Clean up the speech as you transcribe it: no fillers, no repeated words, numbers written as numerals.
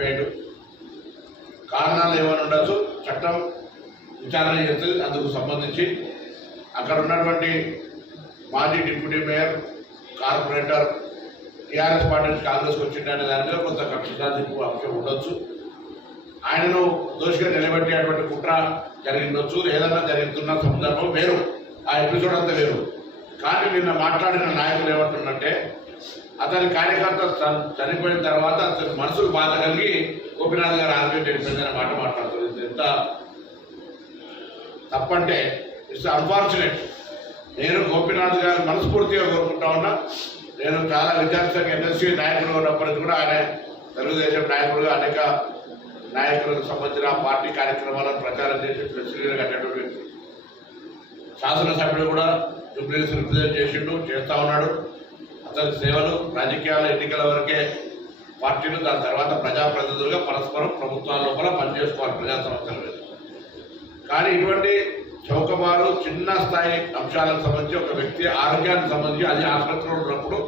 పేరు కారణాలు ఏమైనా ఉండొచ్చు, చట్టం విచారణ చేస్తుంది. అందుకు సంబంధించి అక్కడ ఉన్నటువంటి మాజీ deputy mayor, corporator TRS party నుంచి కాంగ్రెస్కి వచ్చిందనే దాని మీద కొంత కక్ష సాధింపు అంశం ఉండొచ్చు. ఆయనను దోషిగా నిలబెట్టేటువంటి కుట్ర జరిగిండొచ్చు, ఏదన్నా జరుగుతున్న సందర్భం వేరు, ఆ ఎపిసోడ్ అంతా వేరు. కానీ నిన్న మాట్లాడిన నాయకులు ఏమంటున్నట్టే అతని కార్యకర్త చనిపోయిన తర్వాత అతని మనసుకు బాధ కలిగి గోపీనాథ్ గారు ఆర్గ్యూమెంట్ వెళ్ళిపోయిందనే మాట మాట్లాడుతుంది. ఎంత తప్పంటే ఇట్స్ అన్ఫార్చునేట్. నేను గోపీనాథ్ గారు మనస్ఫూర్తిగా కోరుకుంటా ఉన్నా. నేను చాలా విద్యార్థి ఎన్ఎస్సీ నాయకుడు ఉన్నప్పటికీ కూడా ఆయన తెలుగుదేశం నాయకుడుగా అనేక నాయకులకు సంబంధించిన పార్టీ కార్యక్రమాలను ప్రచారం చేసి ప్రెసిడెంట్గా కట్టేటువంటి వ్యక్తి. శాసనసభ్యుడు కూడా జూబ్లీస్ రిప్రజెంట్ చేస్తూ ఉన్నాడు. అతని సేవలు రాజకీయాల ఎన్నికల వరకే పార్టీలు, దాని తర్వాత ప్రజాప్రతినిధులుగా పరస్పరం ప్రభుత్వాల లోపల పనిచేసుకోవాలి ప్రజా సమస్యల మీద. కానీ ఇటువంటి చౌకబారు చిన్న స్థాయి అంశాలకు సంబంధించి ఒక వ్యక్తి ఆరోగ్యానికి సంబంధించి అది ఆసుపత్రిలో ఉన్నప్పుడు